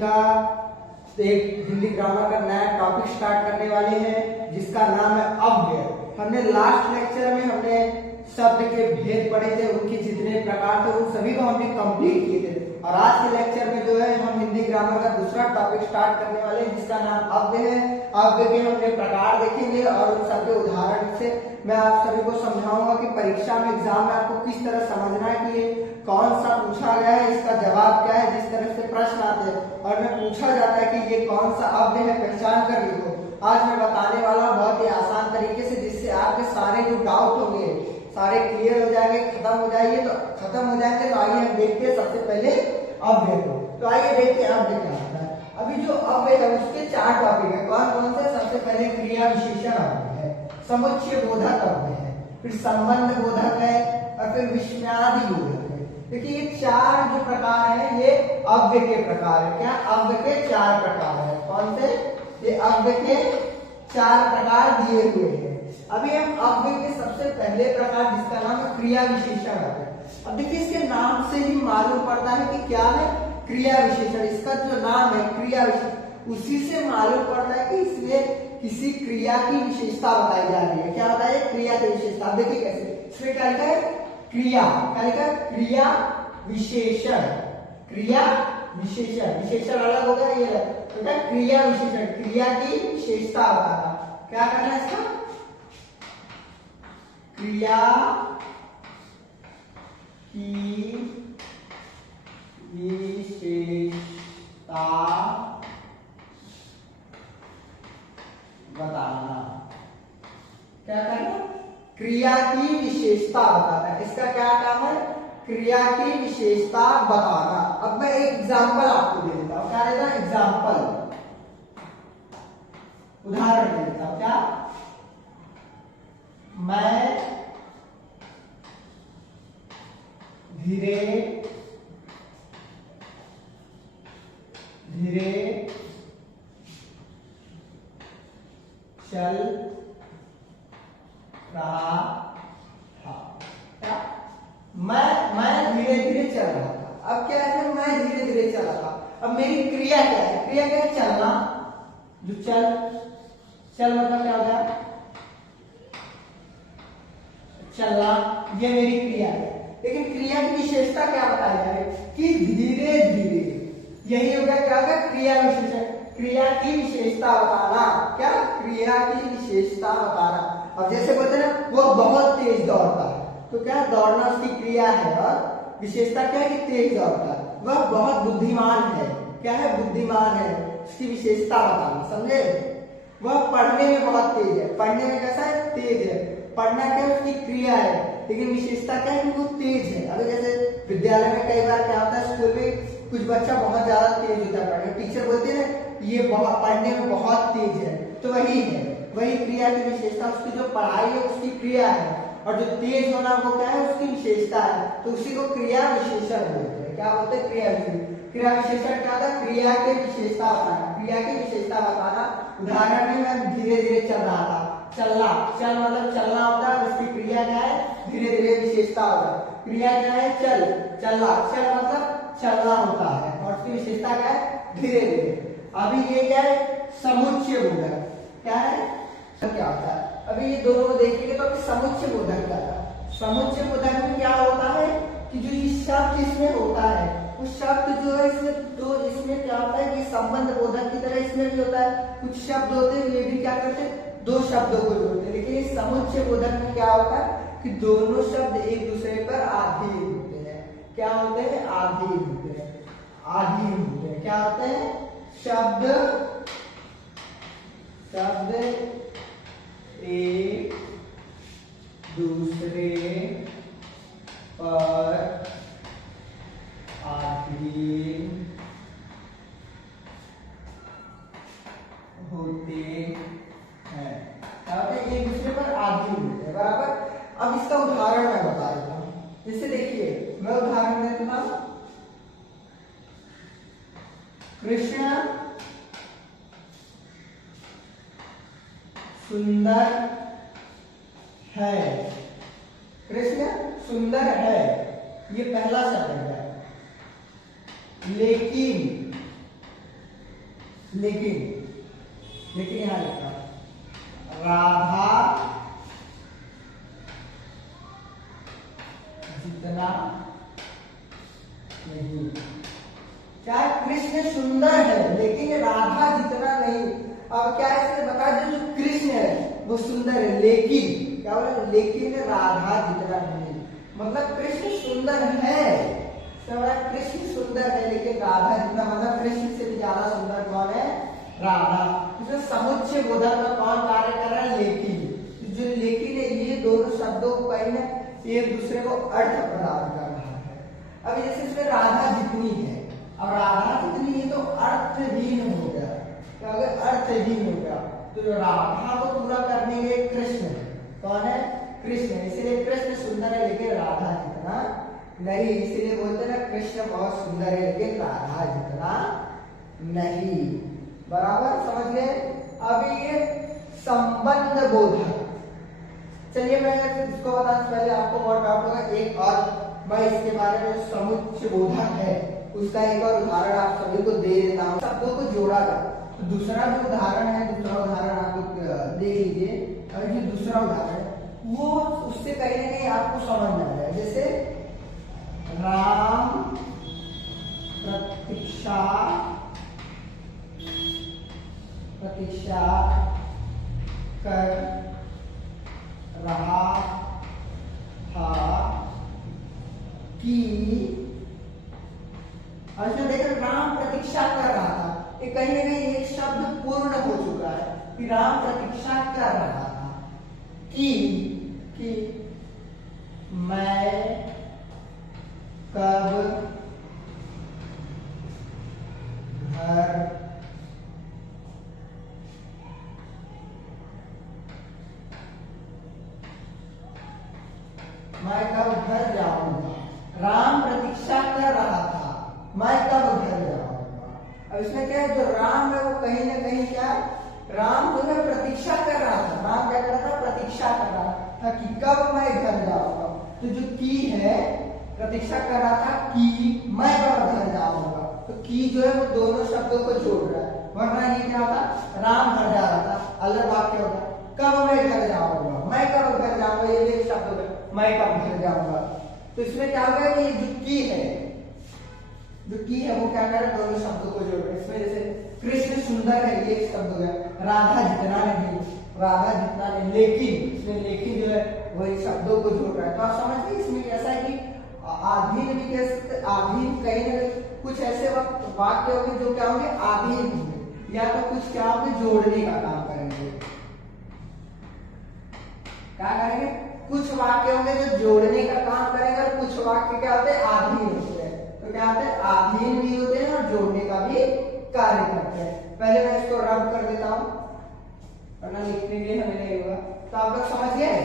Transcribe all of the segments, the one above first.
का एक हिंदी ग्रामर का नया टॉपिक स्टार्ट करने वाले हैं जिसका नाम है अव्यय। हमने लास्ट लेक्चर में हमने शब्द के भेद पढ़े थे, उनके जितने प्रकार थे उन सभी को हमने कंप्लीट किए थे। और आज के लेक्चर में जो है हम हिंदी ग्रामर का दूसरा टॉपिक स्टार्ट करने वाले हैं जिसका नाम अव्यय है। अव्यय के हमने प्रकार देखेंगे और उन सबके उदाहरण से मैं आप सभी को समझाऊंगा कि परीक्षा में एग्जाम में आपको किस तरह समझना है कि कौन सा पूछा गया है, इसका जवाब क्या है। जिस तरह से प्रश्न आते हैं और में पूछा जाता है कि ये कौन सा अव्यय है, पहचान कर लिखो। आज मैं बताने वाला हूँ बहुत ही आसान तरीके से, जिससे आपके सारे जो डाउट होंगे सारे क्लियर हो जाएंगे, खत्म हो जाएंगे। तो आइए हम देखते हैं सबसे पहले अव्यय को। तो आइए देखते हैं अव्यय क्या होता है। अभी जो अव्यय है उसके 4 टॉपिक है। कौन कौन से? सबसे पहले क्रिया विशेषण अव्यय है, समुच्चय बोधक अव्यय है, फिर संबंध बोधक है और फिर विस्मयादि बोधक है। देखिए ये 4 जो प्रकार है ये अव्यय के प्रकार है। क्या? अव्यय के 4 प्रकार है। कौन से? ये अव्यय के 4 प्रकार दिए हुए हैं। अभी हम अव्यय के सबसे पहले प्रकार जिसका नाम है क्रिया विशेषण अव्यय। अब देखिए इसके नाम से ही मालूम पड़ता है कि क्या है, क्रिया विशेषण। इसका जो नाम है क्रिया विशेषण, उसी से मालूम पड़ता है कि इसमें किसी क्रिया की विशेषता बताई जा रही है। क्या बताया? क्रिया की विशेषता। देखिए कैसे, इसमें क्या लिखा है? क्रिया। क्या लिखा है? क्रिया विशेषण। क्रिया विशेषण, विशेषण अलग हो गया, ये तो क्या? क्रिया विशेषण, क्रिया की विशेषता बताना। क्या करना है इसका? क्रिया की विशेषता बताना। क्या करना? क्रिया की विशेषता बताना। इसका क्या काम है? क्रिया की विशेषता बताना। अब मैं एक एग्जांपल आपको दे देता हूं। क्या देता? एग्जांपल, उदाहरण दे देता हूं। क्या? मैं धीरे धीरे चल रहा था। क्या? मैं धीरे धीरे चल रहा था। अब क्या है? मैं धीरे धीरे चल रहा था। अब मेरी क्रिया क्या है? क्रिया क्या है? चलना। जो चल मतलब क्या होगा? चलना, ये मेरी क्रिया है। लेकिन क्रिया की विशेषता क्या बताई जा रही है? कि धीरे धीरे। यही होगा क्या होगा? क्रिया विशेषण। क्रिया की विशेषता बताना। क्या? क्रिया की विशेषता बताना। अब जैसे बोलते हैं ना, वो बहुत तेज दौड़ता है, तो क्या? दौड़ना उसकी क्रिया है और विशेषता क्या है? कि तेज दौड़ता है। वह बहुत बुद्धिमान है। क्या है? बुद्धिमान है, उसकी विशेषता बताना। समझे? वह पढ़ने में बहुत तेज है। पढ़ने में कैसा है? तेज है। पढ़ना क्या है? उसकी क्रिया है, लेकिन विशेषता क्या है? कि वो तेज है। अगर जैसे विद्यालय में कई बार क्या होता है, स्कूल में कुछ बच्चा बहुत ज्यादा तेज होता है पढ़ने, टीचर बोलते हैं ना ये बहुत पढ़ने में बहुत तेज है, तो वही है, वही क्रिया की विशेषता। उसकी जो पढ़ाई है उसकी क्रिया है, और जो तेज होना वो क्या है? उसकी विशेषता है। तो उसी को क्रिया विशेषण बोलते हैं। क्या बोलते हैं? क्रिया विशेषण। क्रिया विशेषण क्या होता है? क्रिया की विशेषता बताना। क्रिया की विशेषता बताना। उदाहरण में मैं धीरे धीरे चल रहा था। चलना, चल मतलब चलना होता है, उसकी क्रिया क्या है? धीरे धीरे विशेषता होगा। क्रिया क्या है? चलना। चल मतलब चलना होता है और उसकी विशेषता क्या है? धीरे धीरे। अभी ये क्या है? समुच्चय बोधक। क्या है? तो क्या होता है? अभी ये दोनों देखेंगे तो अभी समुच्चय बोधक क्या है? समुच्चय बोधक में क्या होता है कि जो ये शब्द इसमें होता है, उस शब्द जो है इसमें तो इसमें क्या होता है कि संबंध बोधक की तरह इसमें भी होता है। कुछ शब्द होते हैं ये भी क्या करते हैं? 2 शब्दों को जोड़ते हैं। लेकिन इस समुच्चय बोधक में क्या होता है कि दोनों शब्द एक दूसरे पर आधीन होते हैं। क्या होते हैं? आधीन होते हैं। आधीन होते हैं। क्या होते हैं? शब्द एक दूसरे पर आधीन होते हैं। एक दूसरे पर आधीन होते हैं। बराबर। अब इसका उदाहरण मैं बता देता हूं। जैसे देखिए मैं उदाहरण देता हूं, कृष्ण सुंदर है। कृष्ण सुंदर है, ये पहला शब्द है। लेकिन लेकिन यहां लिखा राधा जितना नहीं। क्या कृष्ण सुंदर है लेकिन राधा जितना नहीं। अब क्या इसने बता दिया जो कृष्ण है वो सुंदर है लेकिन क्या बोला, लेकिन राधा जितना नहीं। मतलब कृष्ण सुंदर है, कृष्ण सुंदर है लेकिन राधा जितना, मतलब कृष्ण से भी ज्यादा सुंदर कौन है, राधा। इसमें समुच्चय बोधक का कौन कार्य कर रहा है, लेकिन। जो लेकिन है ये दोनों शब्दों को कहीं ना एक दूसरे को अर्थ प्रदान कर रहा है। अब जैसे इसमें राधा जितनी है, अब राधा जितनी है तो अर्थहीन हो गया। क्या हो गया, अर्थहीन हो गया। तो जो राधा को पूरा करने के कृष्ण है, कौन है, कृष्ण है। इसलिए कृष्ण सुंदर है लेकिन राधा जितना नहीं। इसलिए बोलते हैं ना कृष्ण बहुत सुंदर है लेकिन राधा जितना नहीं। बराबर समझ गए। अब ये संबंध बोधक, चलिए मैं इसको बताने से पहले आपको और डाउट होगा एक और, मैं इसके बारे में समुच्चय बोधक है उसका एक और उदाहरण आप सभी को दे देता हूँ। शब्दों को जोड़ा जाए तो दूसरा जो उदाहरण है, दूसरा उदाहरण आपको देख लीजिए। और जो दूसरा उदाहरण है वो उससे कहीं ना कहीं आपको समझ में आ जाए। जैसे राम प्रतीक्षा कर रहा था कि, अच्छा देखो राम प्रतीक्षा कर रहा था, ये कहीं ना कहीं एक शब्द पूर्ण हो चुका है कि राम प्रतीक्षा कर रहा था कि मैं कब घर जाऊंगा। राम प्रतीक्षा कर रहा था, मैं कब घर जाऊंगा। अब इसमें क्या है, जो राम है वो कहीं ना कहीं क्या, राम जो है प्रतीक्षा कर रहा था। राम क्या कर रहा था, प्रतीक्षा कर रहा था कि कब मैं घर जाऊंगा। तो जो की है, प्रतीक्षा कर रहा था कि मैं कब घर जाऊंगा, तो की जो है वो दोनों शब्दों को जोड़ रहा है। वरना ये क्या होता, राम घर जा रहा था, अलग वाक्य होता कब मैं घर जाऊंगा, मैं कब घर जाऊंगा, ये एक शब्द है मैं कब घर जाऊंगा। तो इसमें क्या होगा, ये जो की है वो क्या कर रहा है, दोनों शब्दों को जोड़ रहा है। इसमें जैसे कृष्ण सुंदर है ये एक शब्द हो गया, राधा जितना नहीं, राधा जितना नहीं, लेकिन इसमें लेकिन जो है वो एक शब्दों को जोड़ रहा है। तो आप समझते इसमें ऐसा है कि आधीन भी कह सकते, आधीन कहीं ना कहीं कुछ ऐसे वाक्य होंगे जो क्या होंगे, आधीन होंगे, या तो कुछ क्या होंगे, जोड़ने का काम करेंगे। क्या करेंगे, कुछ वाक्य होंगे जो जोड़ने का काम करेंगे और कुछ वाक्य क्या होते हैं, आधीन होते हैं। तो क्या होते हैं, आधीन भी होते हैं और जोड़ने का भी कार्य करते हैं। पहले मैं इसको रब कर देता हूं वरना लिखने के लिए हमें नहीं होगा। तो आप लोग समझ गए।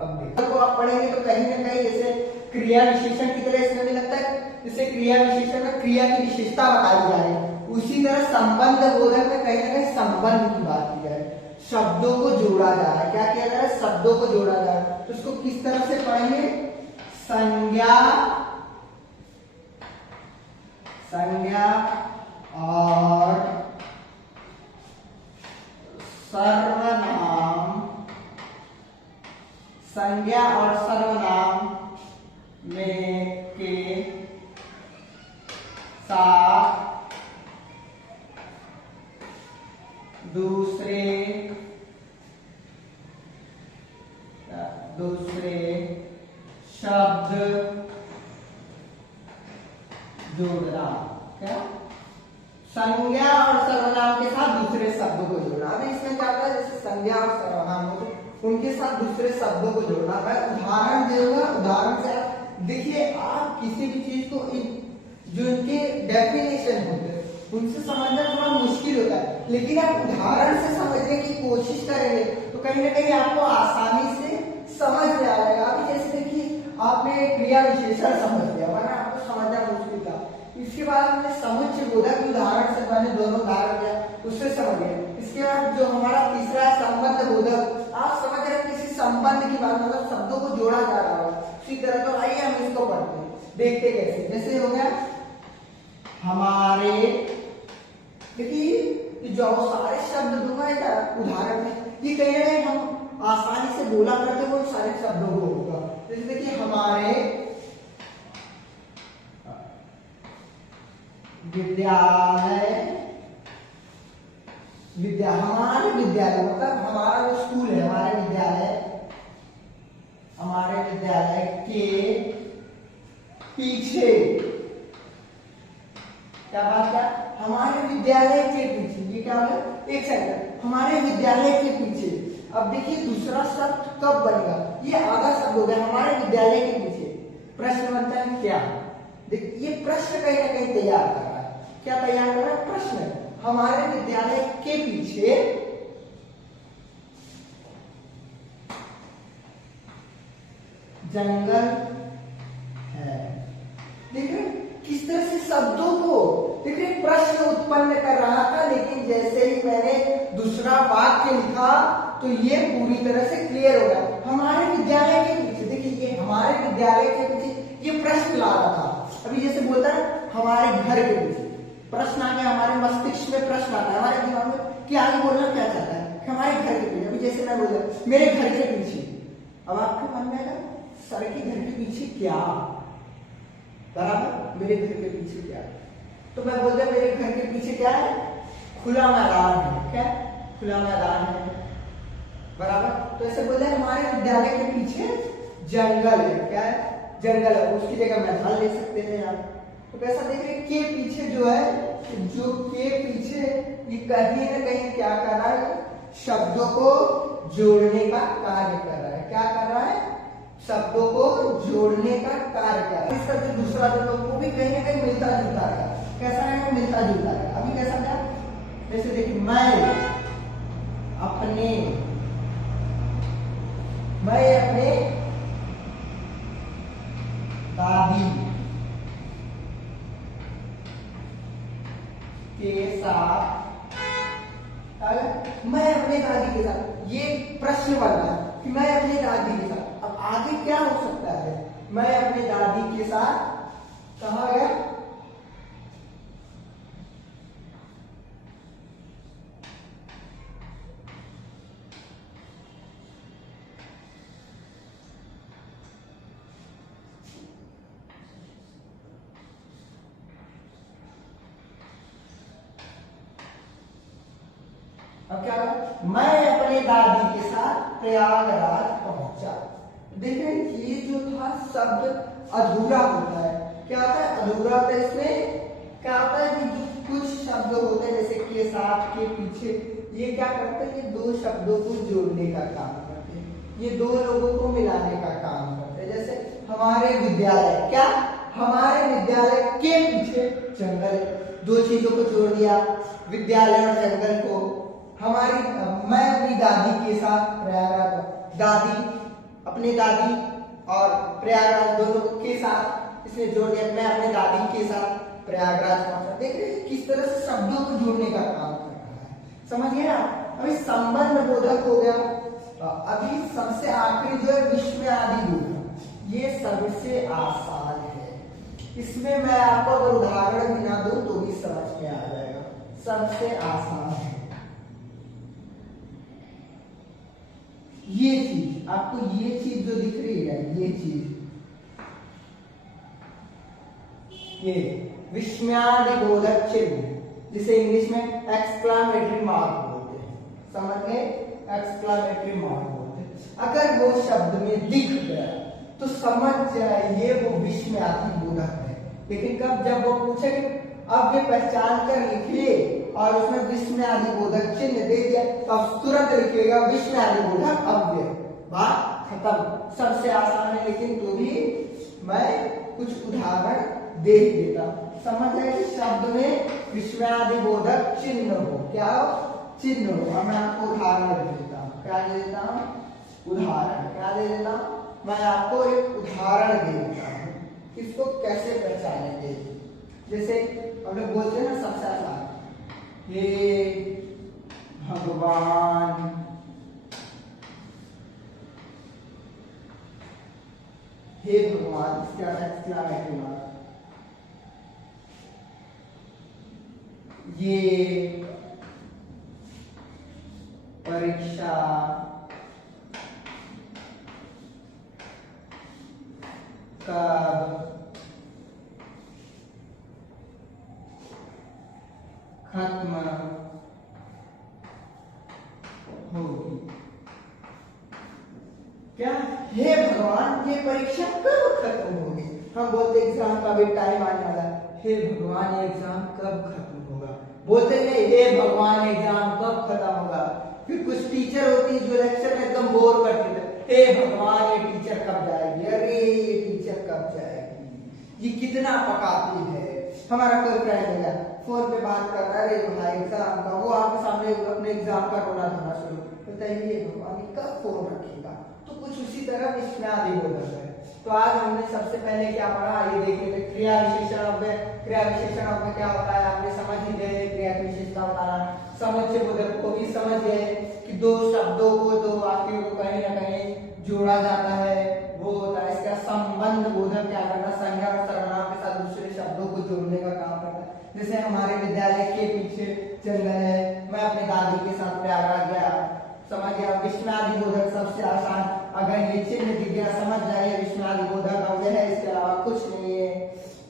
अब देखो आप पढ़ेंगे तो कहीं ना कहीं जैसे क्रिया विशेषण की तरह इसमें भी लगता है, जैसे क्रिया विशेषण में क्रिया की विशेषता बताई जा रही है, उसी तरह संबंध बोधक में कहीं ना कहीं संबंध की बात की जाए, शब्दों को जोड़ा जा रहा है। क्या किया जा रहा है, शब्दों को जोड़ा जा रहा है। तो उसको किस तरह से पढ़ेंगे, संज्ञा और सर्वनाम, संज्ञा और सर्वनाम में के साथ दूसरे शब्द जोड़ना। क्या, संज्ञा और सर्वनाम के साथ दूसरे शब्दों को जोड़ना। अभी इसमें क्या होता है, जैसे संज्ञा और सर्वनाम होते उनके साथ दूसरे शब्दों को जोड़ना। मैं उदाहरण दूंगा, उदाहरण से आप देखिए, आप किसी भी चीज को जो इनके डेफिनेशन होते हैं उनसे समझना थोड़ा मुश्किल होता है, लेकिन आप उदाहरण से समझने की कोशिश करेंगे तो कहीं ना कहीं आपको आसानी से समझ में आ जाएगा। अभी जैसे देखिए आपने क्रिया विशेषण समझ लिया, वरना आपको समझना मुश्किल था। इसके बाद हमने समुच्चय बोधक उदाहरण से पहले दोनों उदाहरण दिया, उससे समझ गए। इसके बाद जो हमारा तीसरा है संबंध बोधक, आप समझ रहे हैं किसी संबंध की बात, मतलब शब्दों को जोड़ा जा रहा है। इसी तरह तो आइए इसको पढ़ते हैं, देखते कैसे। जैसे हो गया हमारे, देखिए ये जो सारे शब्द दूंगा उदाहरण में, ये कहीं ना कहीं हम आसानी से बोला करते वो सारे शब्दों को होगा। जैसे देखिए हमारे विद्यालय, हमारे विद्यालय मतलब हमारा जो स्कूल है, हमारे विद्यालय के पीछे, क्या बात है, हमारे विद्यालय के पीछे, ये क्या होगा, एक सेकंड, हमारे विद्यालय के पीछे। अब देखिए दूसरा शब्द कब बनेगा, ये आधा शब्द हो गया, हमारे विद्यालय के पीछे। प्रश्न बनता है क्या, देखिए ये प्रश्न कहीं ना कहीं तैयार कर रहा है, क्या तैयार कर रहा है, प्रश्न। हमारे विद्यालय के पीछे जंगल है। देख रहे किस तरह से शब्दों को, देख रहे प्रश्न उत्पन्न कर रहा था, लेकिन जैसे ही मैंने दूसरा वाक्य लिखा तो ये पूरी तरह से क्लियर हो गया। हमारे विद्यालय के पीछे, देखिए ये हमारे विद्यालय के पीछे ये प्रश्न ला रहा था। अभी जैसे बोलता है हमारे घर के पीछे, प्रश्न आ गया, हमारे मस्तिष्क में प्रश्न आता है, हमारे दिमाग में कि आगे बोलना क्या चाहता है, हमारे घर के पीछे। अभी जैसे मैं बोला मेरे घर के पीछे, अब आपके मन में आएगा सर के घर के पीछे क्या, बराबर, मेरे घर के पीछे क्या, तो मैं बोलता मेरे घर के पीछे क्या है, खुला मैदान है, क्या खुला मैदान है, बराबर। तो ऐसे बोले हमारे विद्यालय के पीछे जंगल है, क्या है, जंगल है, उसकी जगह मैदान ले सकते हैं आप। तो कैसा देख रहे के पीछे जो है, जो के पीछे ये कहीं ना कहीं क्या कर रहा है, शब्दों को जोड़ने का कार्य कर रहा है, क्या कर रहा है, शब्दों को जोड़ने का कार्य कर रहा है। इसका जो दूसरा जो वो भी कहीं ना कहीं मिलता जुलता है, कैसा है, मिलता जुलता है। अभी कैसा क्या, जैसे देखिए मैं अपने दादी के साथ, मैं अपने दादी के साथ, ये प्रश्न बन रहा है कि मैं अपने दादी के साथ। अब आगे क्या हो सकता है, मैं अपने दादी के साथ कहाँ गया, अब क्या हुआ, मैं अपने दादी के साथ प्रयागराज पहुंचा। देखिए ये जो था शब्द अधूरा होता है, क्या होता है, अधूरा होता है। इसमें क्या होता है कि जो कुछ शब्द होते हैं जैसे के साथ, के पीछे, ये क्या करते हैं, ये दो शब्दों को जोड़ने का काम करते हैं, ये दो लोगों को मिलाने का काम करते हैं। जैसे हमारे विद्यालय, क्या, हमारे विद्यालय के पीछे जंगल, दो चीजों को जोड़ दिया, विद्यालय और जंगल को। हमारी, मैं अपनी दादी के साथ प्रयागराज, दादी, अपनी दादी और प्रयागराज दोनों के साथ इसने जोड़ दिया, मैं अपने दादी के साथ प्रयागराज पहुंचा। देख रहे हैं किस तरह से शब्दों को जोड़ने का काम कर रहा है, समझ गए आप। अभी संबंध बोधक हो गया। अभी सबसे आखिरी जो है विस्मयादि बोधक, ये सबसे आसान है, इसमें मैं आपको अगर उदाहरण भी ना दूं तो भी समझ में आ जाएगा, सबसे आसान है। ये चीज आपको, ये चीज जो दिख रही है, ये चीज, ये विस्मयादिबोधक चिन्ह, जिसे इंग्लिश में एक्सक्लामेटरी मार्क बोलते हैं, समझ गए, एक्सक्लामेटरी मार्क बोलते हैं। अगर वो शब्द में दिख गया तो समझ जाइए वो विस्मयादिबोधक है। लेकिन कब, जब वो पूछे कि अब ये पहचान कर लिखिए और उसमें विस्मयादिबोधक चिन्ह दे दिया, तब तुरंत लिखिएगा विस्मयादिबोधक अव्यय, बात खत्म। सबसे आसान है, लेकिन तो भी मैं कुछ उदाहरण दे देता हूं, समझ जाए कि शब्द में विस्मयादिबोधक चिन्ह हो, क्या हो, चिन्ह हो। मैं आपको उदाहरण दे देता हूं, क्या दे देता हूं, उदाहरण, क्या दे देता हूं, मैं आपको एक उदाहरण दे देता हूं, इसको कैसे पहचानेंगे। जैसे हम लोग बोलते हैं ना सबसे आसान, हे भगवान, हे भगवान, इसका एक्सक्लेमेटरी मार्क। ये परीक्षा कब खत्म होगी? क्या? हे भगवान, ये परीक्षा कब खत्म होगी? हम बोलते एग्जाम का भी टाइम आने वाला है, हे भगवान ये एग्जाम कब खत्म होगा? बोलते नहीं हे भगवान एग्जाम कब खत्म होगा। फिर कुछ टीचर होती है जो लेक्चर में एकदम बोर करते थे, हे भगवान ये टीचर कब जाएगी, अरे ये टीचर कब जाएगी, ये कितना पकाती है। हमारा कोई फ्रेंड है फोन पे बात कर रहा है, अरे भाई एग्जाम का, वो आपके सामने अपने एग्जाम का रोना धोना शुरू, बताइए भगवान कब फोन रखेगा। तो कुछ उसी तरह विश्वनादि बोधक है। तो आज हमने सबसे पहले क्या पढ़ा, ये देखिए क्रिया विशेषण अव्यय। क्रिया विशेषण अव्यय क्या होता है आपने समझ ही गए, क्रिया की विशेषता बताना। समुच्चय बोधक को भी समझ गए कि दो शब्दों को, दो वाक्यों को कहीं ना कहीं जोड़ा जाता है, वो होता है इसका संबंध बोधक। क्या करना, संज्ञा और सर्वनाम के साथ दूसरे शब्दों को जोड़ने का काम करता है। जैसे हमारे विद्यालय के पीछे जंगल है, मैं अपनी दादी के साथ प्रयागराज गया, समझ गया। विश्वनादि बोधक सबसे आसान, अगर ये चिन्ह दिख गया समझ जाइए विश्वनादि बोधक अव्यय है, इसके अलावा कुछ नहीं है।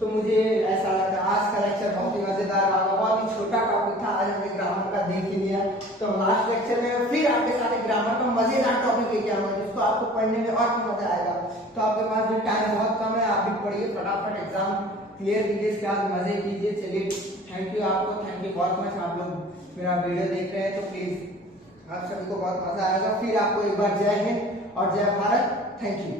तो मुझे ऐसा लगता है आज का लेक्चर बहुत ही मजेदार रहा, बहुत ही छोटा टॉपिक था, आज हमने ग्रामर का देख ही लिया। तो लास्ट लेक्चर में फिर आपके साथ ग्रामर का मजेदार टॉपिक लेके आऊंगा जिसको आपको पढ़ने में और भी मजा आएगा। तो आपके पास भी टाइम बहुत कम है, आप भी पढ़िए फटाफट, एग्जाम क्लियर कीजिए, इसके बाद मजे कीजिए। चलिए थैंक यू आपको, थैंक यू बहुत मच। आप लोग मेरा वीडियो देख रहे हैं तो प्लीज आप सभी को बहुत मजा आएगा। फिर आपको एक बार जय हिंद और जय भारत। Thank you.